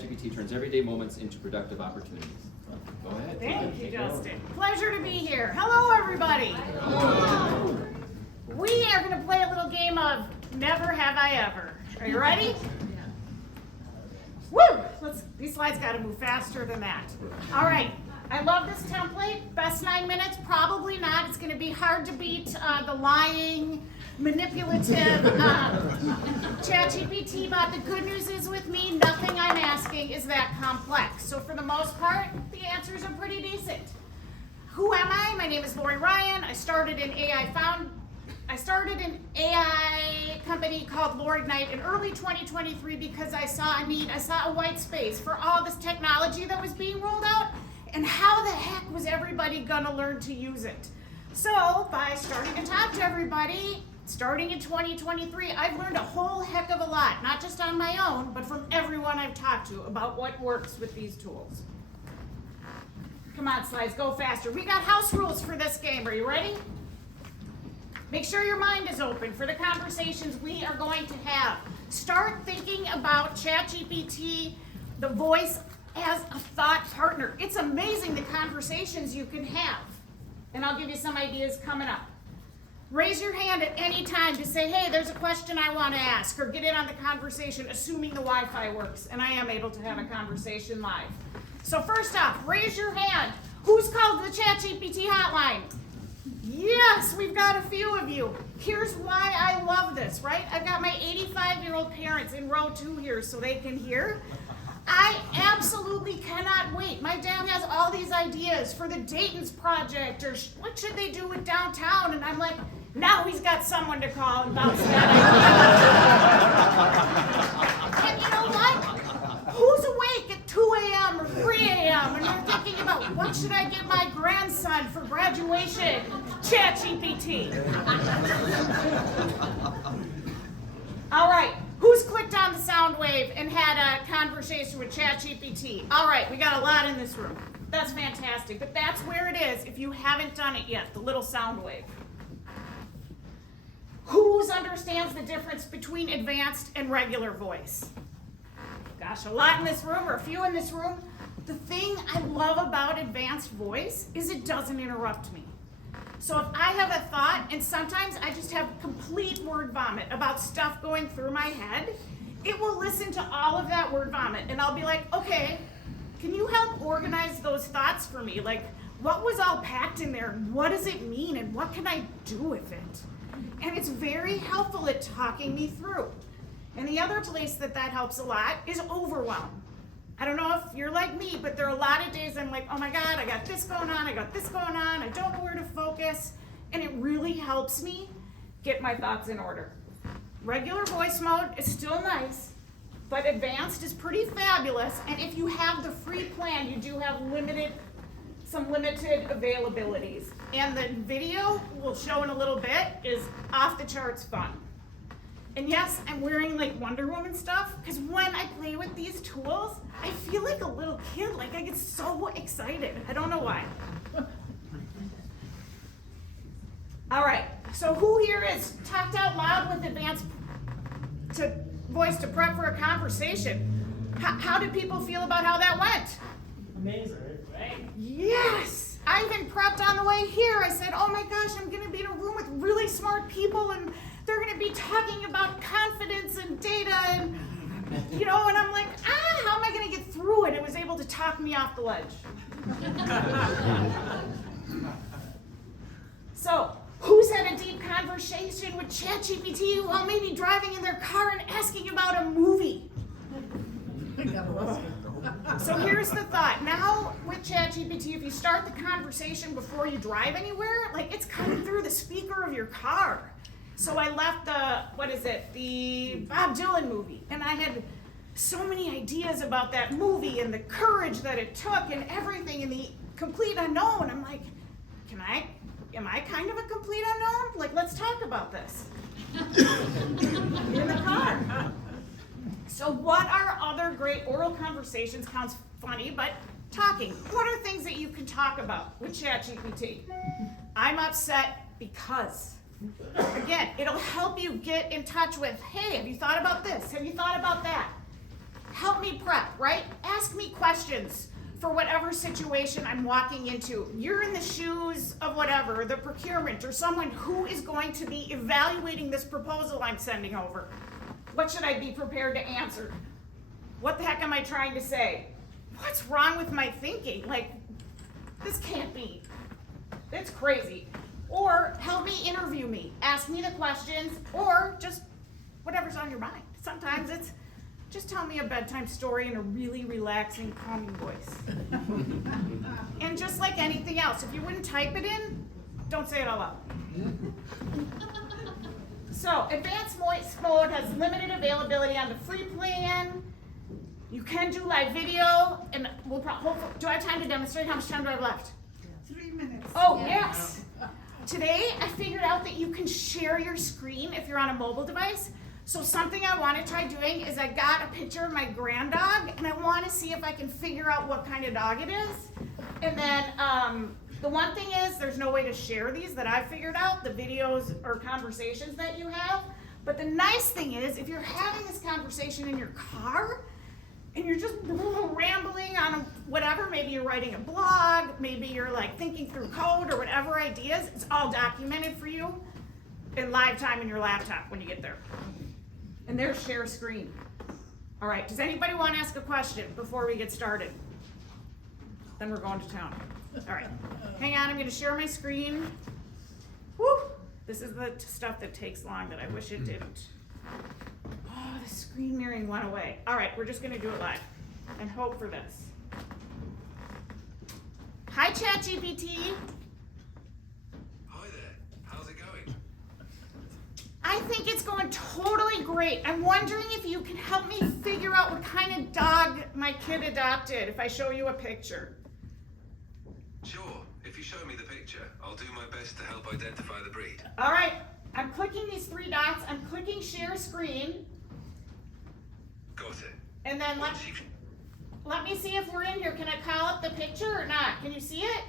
ChatGPT turns everyday moments into productive opportunities. Go ahead. Thank you, Justin. Pleasure to be here. Hello, everybody. Hello. We are going to play a little game of Never Have I Ever. Are you ready? Woo! These slides got to move faster than that. All right. I love this template. Best 9 minutes? Probably not. It's going to be hard to beat the lying, manipulative ChatGPT bot. The good news is with me, nothing I'm asking is that complex. So for the most part, the answers are pretty decent. Who am I? My name is Lori Ryan. I started an AI company called Lorignite in early 2023 because I saw a need, I saw a white space for all this technology that was being rolled out, and how the heck was everybody gonna learn to use it? So by starting to talk to everybody, starting in 2023, I've learned a whole heck of a lot, not just on my own, but from everyone I've talked to about what works with these tools. Come on, slides, go faster. We got house rules for this game. Are you ready? Make sure your mind is open for the conversations we are going to have. Start thinking about ChatGPT, the voice, as a thought partner. It's amazing the conversations you can have. And I'll give you some ideas coming up. Raise your hand at any time to say, hey, there's a question I want to ask, or get in on the conversation, assuming the Wi-Fi works, and I am able to have a conversation live. So first off, raise your hand. Who's called the ChatGPT hotline? Yes, we've got a few of you. Here's why I love this, right? I've got my 85-year-old parents in row 2 here so they can hear. I absolutely cannot wait. My dad has all these ideas for the Dayton's project, or what should they do with downtown? And I'm like, now he's got someone to call and bounce that idea. And you know what? Who's awake at 2 a.m. or 3 a.m. and they're thinking about what should I get my grandson for graduation? ChatGPT. All right. Who's clicked on the sound wave and had a conversation with ChatGPT? All right, we got a lot in this room. That's fantastic, but that's where it is if you haven't done it yet, the little sound wave. Who understands the difference between advanced and regular voice? Gosh, a lot in this room, or a few in this room. The thing I love about advanced voice is it doesn't interrupt me. So if I have a thought, and sometimes I just have complete word vomit about stuff going through my head, it will listen to all of that word vomit, and I'll be like, okay, can you help organize those thoughts for me? Like, what was all packed in there? What does it mean, and what can I do with it? And it's very helpful at talking me through. And the other place that helps a lot is Overwhelm. I don't know if you're like me, but there are a lot of days I'm like, oh my God, I got this going on, I got this going on, I don't know where to focus, and it really helps me get my thoughts in order. Regular voice mode is still nice, but advanced is pretty fabulous, and if you have the free plan, you do have some limited availabilities. And the video we'll show in a little bit is off the charts fun. And yes, I'm wearing like Wonder Woman stuff, because when I play with these tools, I feel like a little kid, like I get so excited. I don't know why. All right, so who here is talked out loud with advanced voice to prep for a conversation? How did people feel about how that went? Amazing, right? Yes! I even prepped on the way here. I said, oh my gosh, I'm gonna be in a room with really smart people, and they're going to be talking about confidence and data, and and I'm like, how am I going to get through it? It was able to talk me off the ledge. So, who's had a deep conversation with ChatGPT while maybe driving in their car and asking about a movie? So here's the thought. Now with ChatGPT, if you start the conversation before you drive anywhere, like it's coming through the speaker of your car. So I left the Bob Dylan movie, and I had so many ideas about that movie and the courage that it took and everything and the complete unknown. I'm like, am I kind of a complete unknown? Like, let's talk about this. In the car. So what are other great oral conversations? Sounds funny, but talking. What are things that you can talk about with ChatGPT? I'm upset because. Again, it'll help you get in touch with, hey, have you thought about this? Have you thought about that? help me prep, right? Ask me questions for whatever situation I'm walking into. You're in the shoes of whatever, the procurement or someone who is going to be evaluating this proposal I'm sending over. What should I be prepared to answer? What the heck am I trying to say? What's wrong with my thinking? Like, this can't be. It's crazy. Or help me interview me. Ask me the questions, or just whatever's on your mind. Sometimes it's just tell me a bedtime story in a really relaxing, calming voice. And just like anything else, if you wouldn't type it in, don't say it out loud. So, advanced voice mode has limited availability on the free plan. You can do live video, and we'll hopefully, do I have time to demonstrate? How much time do I have left? 3 minutes. Oh, yes. Today, I figured out that you can share your screen if you're on a mobile device. So something I want to try doing is I got a picture of my grand dog, and I want to see if I can figure out what kind of dog it is. And then the one thing is there's no way to share these that I figured out, the videos or conversations that you have. But the nice thing is if you're having this conversation in your car, and you're just rambling on whatever, maybe you're writing a blog, maybe you're like thinking through code or whatever ideas, it's all documented for you in live time in your laptop when you get there. And there's share screen. All right, does anybody want to ask a question before we get started? Then we're going to town. All right, hang on, I'm gonna share my screen. Woo! This is the stuff that takes long that I wish it didn't. Oh, the screen mirroring went away. All right, we're just gonna do it live and hope for this. Hi, ChatGPT. Hi there. How's it going? I think it's going totally great. I'm wondering if you can help me figure out what kind of dog my kid adopted if I show you a picture. Sure. If you show me the picture, I'll do my best to help identify the breed. All right, I'm clicking these 3 dots. I'm clicking share screen. Got it. And then let me see if we're in here. Can I call up the picture or not? Can you see it?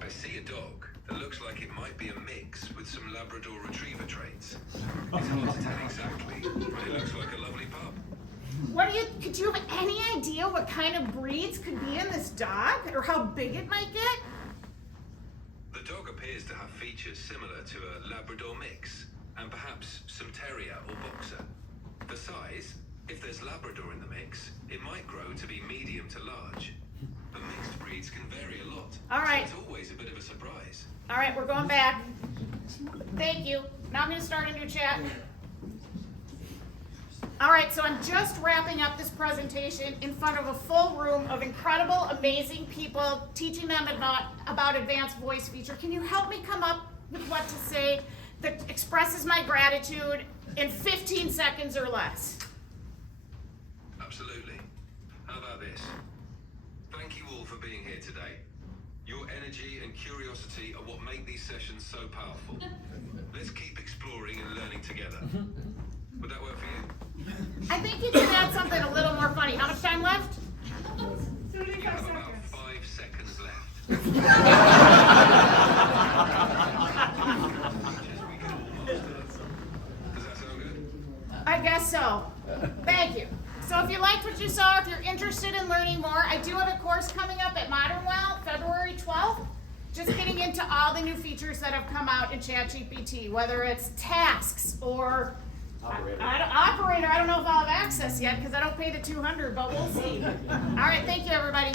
I see a dog that looks like it might be a mix with some Labrador Retriever traits. It's hard to tell exactly, but it looks like a lovely pup. Could you have any idea what kind of breeds could be in this dog or how big it might get? The dog appears to have features similar to a Labrador mix, and perhaps some Terrier or Boxer. The size, if there's Labrador in the mix, it might grow to be medium to large. But mixed breeds can vary a lot. All right. So it's always a bit of a surprise. All right, we're going back. Thank you. Now I'm going to start a new chat. All right, so I'm just wrapping up this presentation in front of a full room of incredible, amazing people, teaching them about advanced voice feature. Can you help me come up with what to say that expresses my gratitude in 15 seconds or less? Absolutely. How about this? Thank you all for being here today. Your energy and curiosity are what make these sessions so powerful. Let's keep exploring and learning together. Would that work for you? I think you can add something a little more funny. How much time left? 35 You have about seconds. 5 seconds left. Does that sound good? I guess so. Thank you. So if you liked what you saw, if you're interested in learning more, I do have a course coming up at Modernwell, February 12th. Just getting into all the new features that have come out in ChatGPT, whether it's tasks or operator. I don't know if I'll have access yet because I don't pay the $200, but we'll see. All right, thank you, everybody.